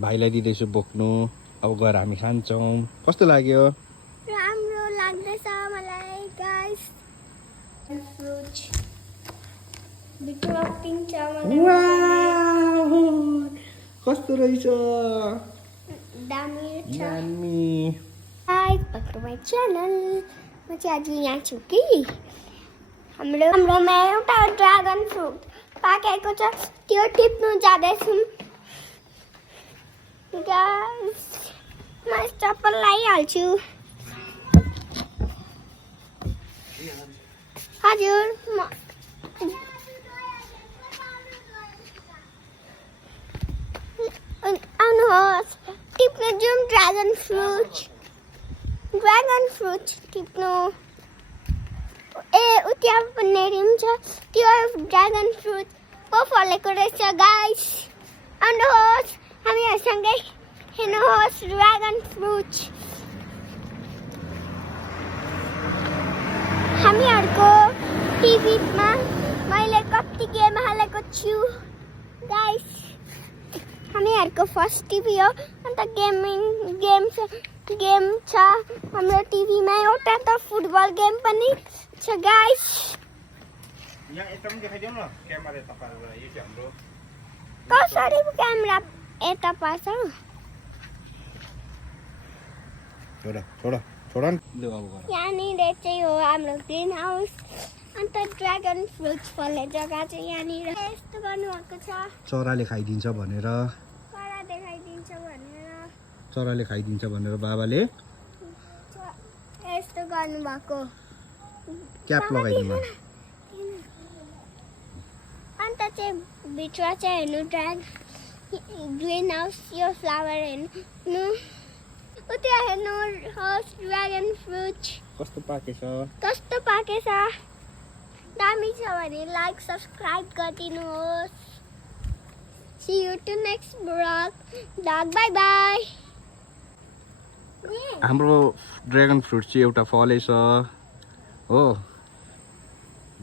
भाइलाई दिँदैछु बोक्नु। अब गएर हामी खान्छौँ। कस्तो लाग्यो? राम्रो लाग्दैछ मलाई गाइस। फ्रुट भित्र पिन्छ वाउ! कस्तो रहेछ? दामी छ। दामी। Guys, back to my channel. म चाहिँ आज यहाँ छु कि हाम्रोमा एउटा ड्रागन फ्रुट पाकेको छ, त्यो टिप्नु जाँदैछु। गाइस, म चप्पल लगाइहाल्छु। हजुर, आउनुहोस् टिप्नु जाउँ। ड्रागन फ्रुट टिप्नु। उता पनि छ, त्यो ड्रागन फ्रुट पो फलेको रहेछ। गाइस, आउनुहोस् हामीहरूसँगै हेर्नुहोस् ड्रागन फ्रुट। हामीहरूको टिभीमा मैले कति गेम हालेको छु। गाइस, हामीहरूको फर्स्ट टिभी हो, अन्त गेम छ हाम्रो टिभीमा। एउटा त फुटबल गेम पनि छ। गाइस, यहाँ यता पनि देखाइदेऊ न क्यामेरा यता पारेर। यो चाहिँ हाम्रो कसरी क्यामेरा यता पार्छ? छोड न। लु अब गर। यहाँनिर चाहिँ हो हाम्रो ग्रिन हाउस, अन्त ड्रागन फ्रुट फल्ने जग्गा चाहिँ यहाँनिर। यस्तो गर्नुभएको छ, चराले खाइदिन्छ भनेर। कडा देखाइदिन्छ भनेर। चराले खाइदिन्छ भनेर बाबाले यस्तो गर्नुभएको। क्याप लगाइदिनु। अन्त चाहिँ भित्र चाहिँ हेर्नु ग्रिन हाउस, यो फ्लावर हेर्नु। उता हेर्नुहोस् ड्रागन फ्रुट कस्तो पाकेछ। दामी छ भने लाइक सब्सक्राइब गरिदिनुहोस्। See you to next vlog. Bye bye. हाम्रो ड्रागन फ्रुट चाहिँ एउटा फलेछ हो।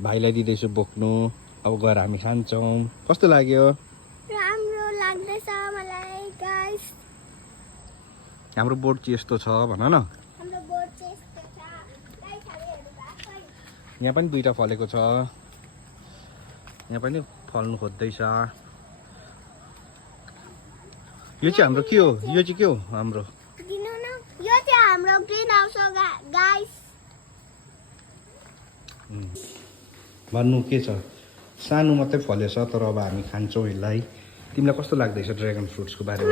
भाइलाई दिँदैछु बोक्नु। अब गएर हामी खान्छौँ। कस्तो लाग्यो? राम्रो लाग्दैछ मलाई गाइस। हाम्रो बोर्ड चाहिँ यस्तो छ भन न। हाम्रो बोर्ड चाहिँ यस्तो छ। गाइस, हामीहरू भएको यहाँ पनि दुईटा फलेको छ। यहाँ पनि फल्नु खोज्दैछ। यो चाहिँ हाम्रो के हो? यो चाहिँ के हो हाम्रो? दिनु न। यो चाहिँ हाम्रो ग्रिन हाउस हो गाइस। भन्नु के छ? सानो मात्रै फलेछ, तर अब हामी खान्छौँ यसलाई। तिमीलाई कस्तो लाग्दैछ ड्रागन फ्रुट्सको बारेमा?